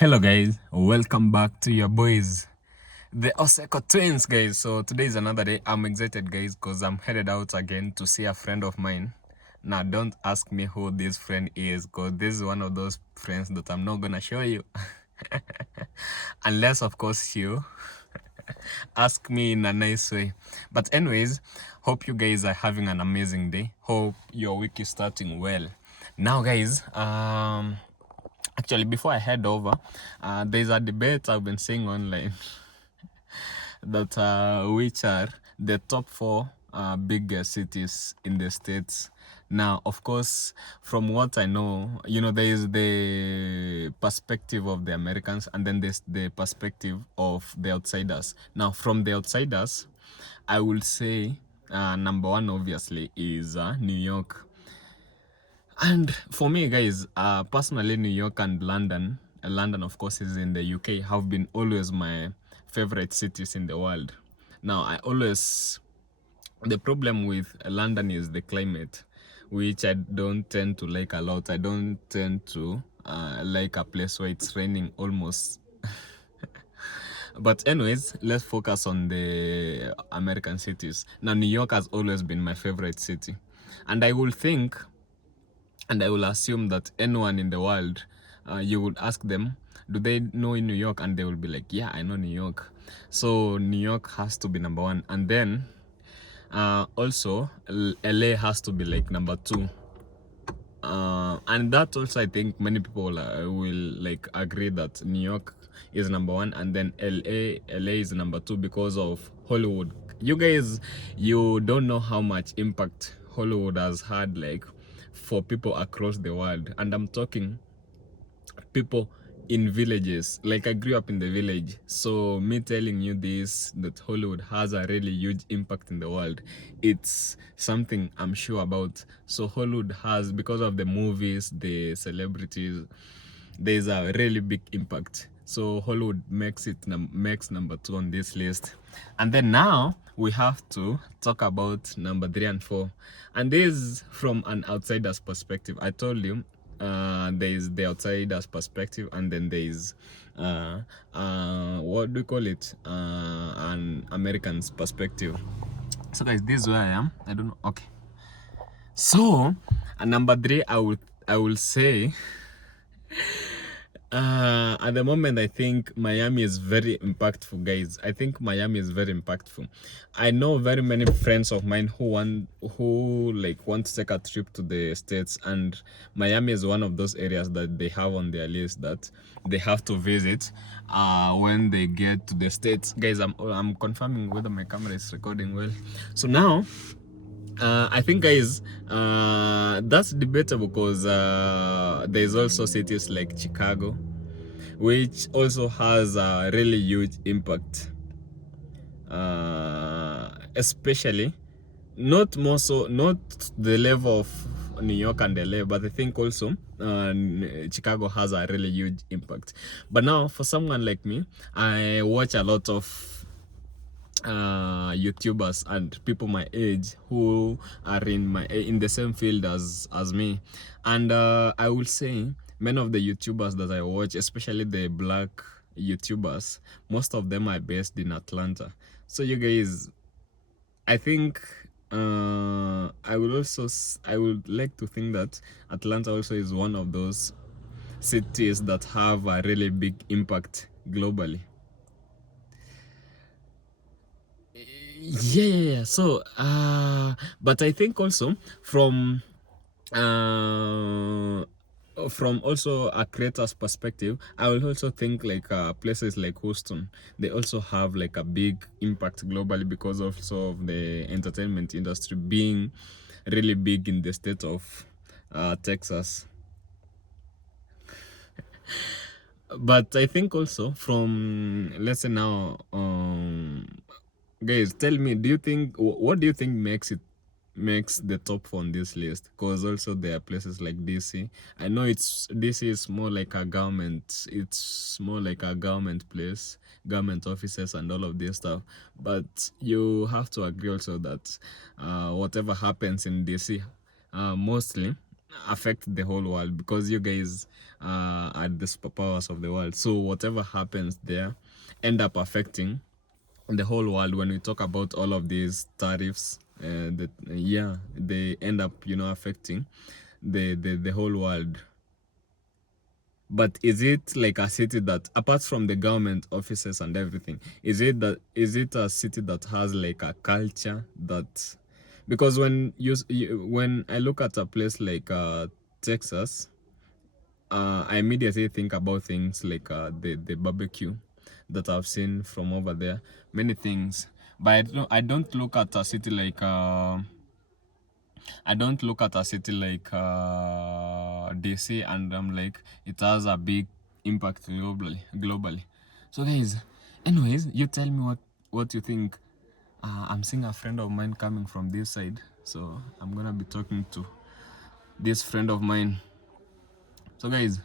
Hello guys, welcome back to your boys, the Oseko twins guys. So today is another day. I'm excited guys because I'm headed out again to see a friend of mine. Now don't ask me who this friend is because this is one of those friends that I'm not gonna show you. Unless of course you ask me in a nice way. But anyways, hope you guys are having an amazing day. Hope your week is starting well. Now guys, actually, before I head over, there's a debate I've been seeing online that which are the top four biggest cities in the States. Now, of course, from what I know, there is the perspective of the Americans and then there's the perspective of the outsiders. Now, from the outsiders, I will say number one, obviously, is New York. And for me, guys, personally, New York and London, of course, is in the UK, have been always my favorite cities in the world. Now, the problem with London is the climate, which I don't tend to like a lot. I don't tend to like a place where it's raining almost. But anyways, let's focus on the American cities. Now, New York has always been my favorite city. And I will think and I will assume that anyone in the world, you would ask them, do they know in New York? And they will be like, yeah, I know New York. So New York has to be number one. And then also LA has to be like number two. And that also, I think many people will like agree that New York is number one, and then LA is number two because of Hollywood. You guys, you don't know how much impact Hollywood has had like for people across the world, and I'm talking people in villages. Like, I grew up in the village, so me telling you this, that Hollywood has a really huge impact in the world, it's something I'm sure about. So Hollywood has, because of the movies, the celebrities, there's a really big impact. So Hollywood makes number two on this list. And then now we have to talk about number three and four, and this from an outsider's perspective. I told you there is the outsider's perspective, and then there is what do you call it, an American's perspective. So guys, this is where I am. I don't know. Okay, so number three, I will say at the moment, I think Miami is very impactful, guys. I think Miami is very impactful. I know very many friends of mine who want to take a trip to the States, and Miami is one of those areas that they have on their list that they have to visit when they get to the States. Guys, I'm confirming whether my camera is recording well. So now I think, guys, that's debatable because there's also cities like Chicago, which also has a really huge impact, especially not the level of New York and LA, but I think also Chicago has a really huge impact. But now, for someone like me, I watch a lot of YouTubers and people my age who are in the same field as me, and I will say many of the YouTubers that I watch, especially the black YouTubers, most of them are based in Atlanta. So you guys, I think I would like to think that Atlanta also is one of those cities that have a really big impact globally. Yeah. So but I think also uh from also a creator's perspective, I will also think like places like Houston, they also have like a big impact globally because also of the entertainment industry being really big in the state of Texas. But I think also from, let's say now, guys, tell me, what do you think makes the top four on this list? Because also there are places like DC. I know DC is more like a government. It's more like a government place, government offices, and all of this stuff. But you have to agree also that whatever happens in DC, mostly affect the whole world, because you guys are the superpowers of the world. So whatever happens there end up affecting the whole world. When we talk about all of these tariffs, that yeah, they end up, you know, affecting the whole world. But is it like a city that, apart from the government offices and everything, is it a city that has like a culture that, because when I look at a place like Texas, I immediately think about things like the barbecue that I've seen from over there, many things. But I don't look at a city like DC, and I'm like, it has a big impact globally. So guys, anyways, you tell me what you think. I'm seeing a friend of mine coming from this side, so I'm gonna be talking to this friend of mine. So guys,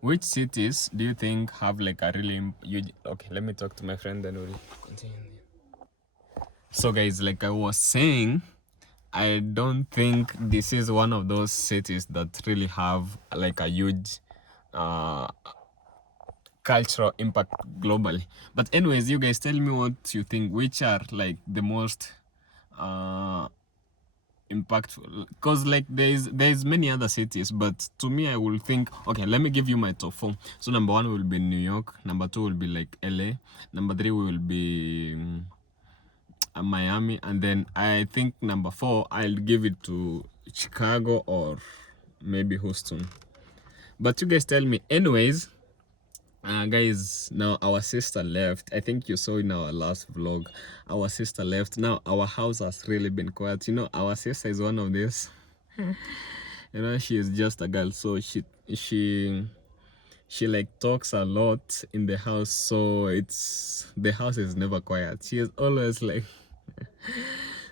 which cities do you think have like a really huge... Okay, let me talk to my friend, then we'll continue. So guys, like I was saying, I don't think this is one of those cities that really have like a huge uh, cultural impact globally. But anyways, you guys tell me what you think. Which are like the most uh, impactful? Because like there's many other cities, but to me I will think, okay, let me give you my top 4. So number 1 will be New York, number 2 will be like LA, number 3 will be Miami, and then I think number 4 I'll give it to Chicago or maybe Houston. But you guys tell me. Anyways, guys, now our sister left. I think you saw in our last vlog, our sister left. Now our house has really been quiet. You know, our sister is one of this, you know, she is just a girl, so she like talks a lot in the house, so the house is never quiet. She is always like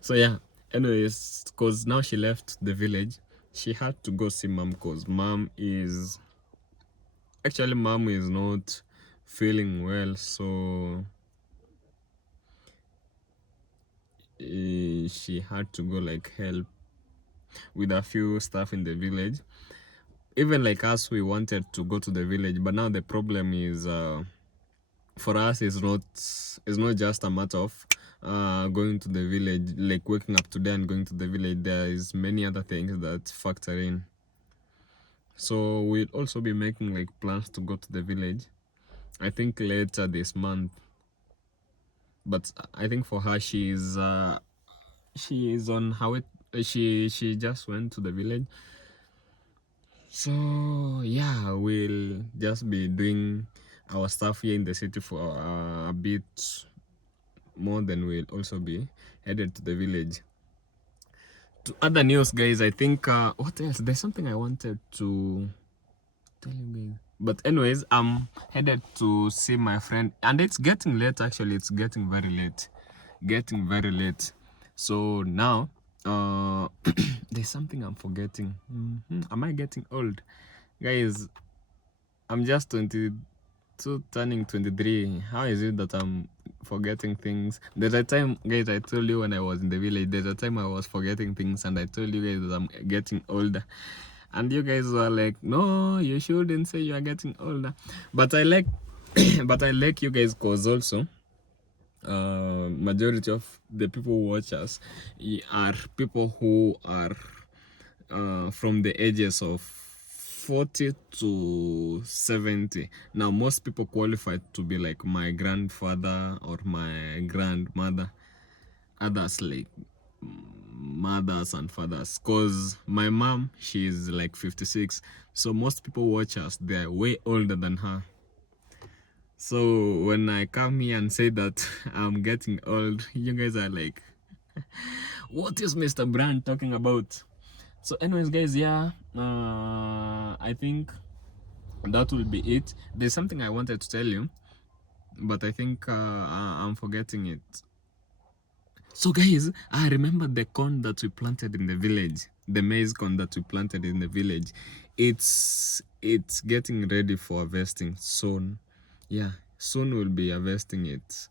so yeah. Anyways, because now she left the village, she had to go see mom, because mom is not feeling well. So she had to go like help with a few stuff in the village. Even like us, we wanted to go to the village, but now the problem is for us it's not just a matter of going to the village, like waking up today and going to the village. There is many other things that factor in. So we'll also be making like plans to go to the village, I think later this month. But I think for her, she is on her way. She just went to the village. So yeah, we'll just be doing our stuff here in the city for a bit more, than we'll also be headed to the village. To other news, guys, I think what else? There's something I wanted to tell you guys. But anyways, I'm headed to see my friend, and it's getting late. Actually, it's getting very late. So now there's something I'm forgetting. Am I getting old? Guys, I'm just 22 turning 23. How is it that I'm forgetting things? There's a time, guys, I told you when I was in the village, there's a time I was forgetting things, and I told you guys that I'm getting older. And you guys were like, no, you shouldn't say you are getting older. But I like but I like you guys, because also majority of the people who watch us are people who are from the ages of 40 to 70. Now most people qualify to be like my grandfather or my grandmother, others like mothers and fathers, because my mom, she's like 56. So most people watch us, they're way older than her. So when I come here and say that I'm getting old, you guys are like, what is Mr. Brand talking about? So anyways, guys, yeah, I think that will be it. There's something I wanted to tell you, but I think I'm forgetting it. So guys, I remember the corn that we planted in the village, the maize corn that we planted in the village. It's getting ready for harvesting soon. Yeah, soon we'll be harvesting it.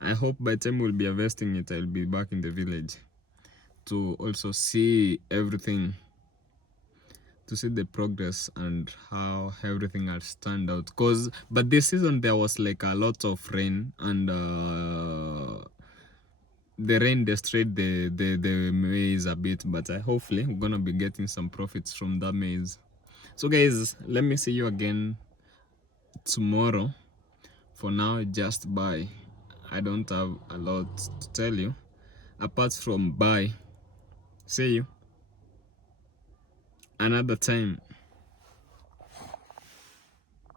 I hope by the time we'll be harvesting it, I'll be back in the village to also see everything, to see the progress and how everything has turned out. But this season there was like a lot of rain, and the rain destroyed the maize a bit, but hopefully we're gonna be getting some profits from that maize. So guys, let me see you again tomorrow. For now, just bye. I don't have a lot to tell you apart from bye. See you another time.